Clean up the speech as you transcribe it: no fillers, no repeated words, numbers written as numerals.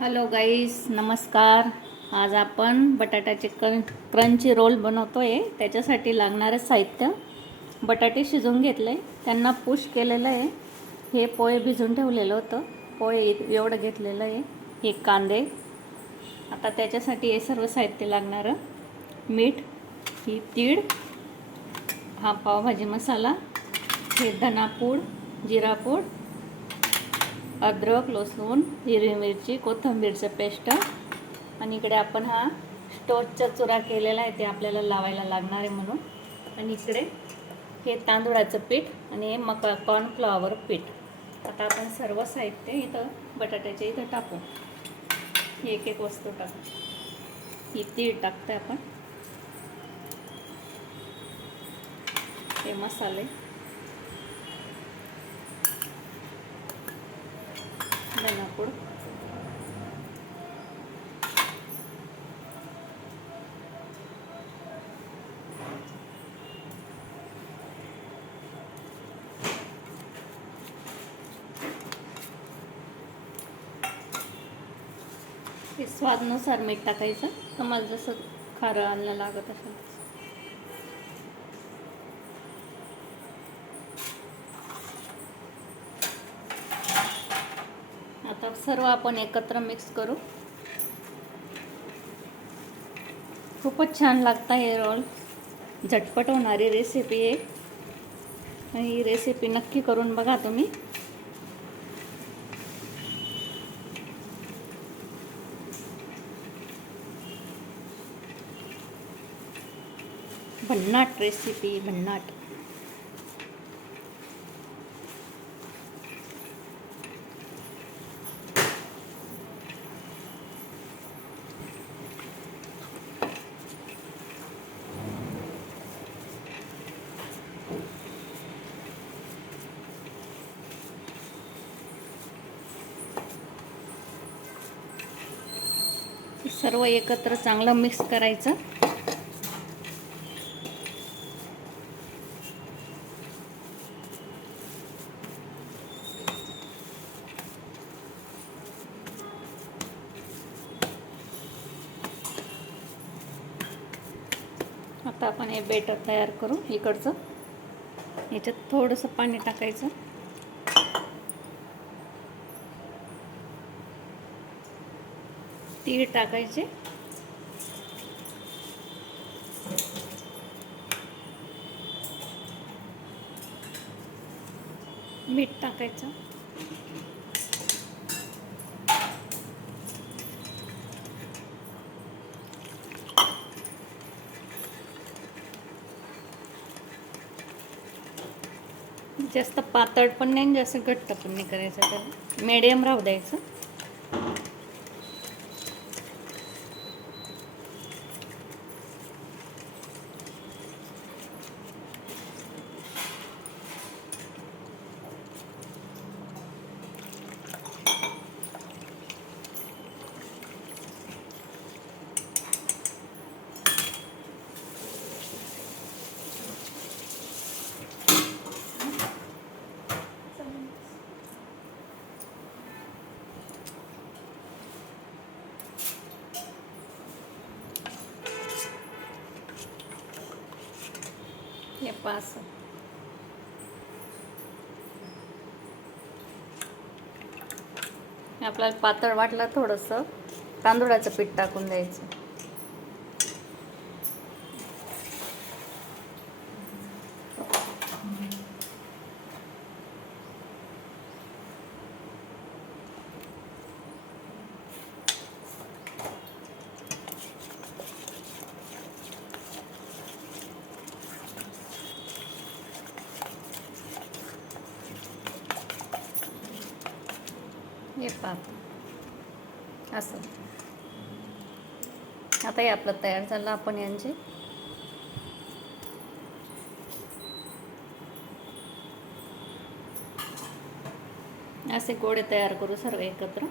Hello गाईस, नमस्कार. आज आपण बटाट्याचे क्रंची रोल बनवतो आहे. त्याच्यासाठी लागणारं साहित्य: बटाटे शिजवून घेतले, त्यांना पुश केलेलं आहे. हे पोहे भिजून ठेवलेलं होतं, पोहे एवढं घेतलेलं आहे. हे कांदे. आता त्याच्यासाठी हे सर्व साहित्य लागणारं: मीठ, ही तीळ, हा पावभाजी मसाला, हे धनापूड, जिरापूड, अद्रक, लसूण, हिरवी मिरची, कोथिंबीरचं पेस्ट. आणि इकडे आपण हा स्टोवचा चुरा केलेला आहे, ते आपल्याला लावायला लागणार आहे म्हणून. आणि इकडे हे तांदूळाचं पीठ आणि हे कॉर्नफ्लॉवर पीठ. आता आपण सर्व साहित्य इथं बटाट्याच्या इथं टाकू. एक एक वस्तू टाकू. ही तीळ टाकते आपण, हे मसाले, धनापूड, हे स्वादानुसार मीठ टाकायचं, तुम्हाला जसं खारं आणलं लागत असेल. आता सर्व आपण एकत्र मिक्स करू. खूपच छान लागतं हे रोल. झटपट होणारी रेसिपी आहे. ही रेसिपी नक्की करून बघा तुम्ही. भन्नाट रेसिपी, भन्नाट. सर्व एकत्र चांगलं मिक्स करायचं. आता आपण हे बेटर तयार करू. इकडचं याच्यात थोडंसं पाणी टाकायचं. तीळ टाकायचे, मीठ टाकायचं, जास्त पातळ पण नाही, जास्त घट्ट पण नाही करायचं. त्याला मीडियम राहू द्यायचं. हे पास आपल्याला पातळ वाटलं थोडंसं तांदूळाचं पीठ टाकून द्यायचं. हे पात असं. आता हे आपलं तयार झालं. आपण यांचे असे गोळे तयार करू सर्व एकत्र.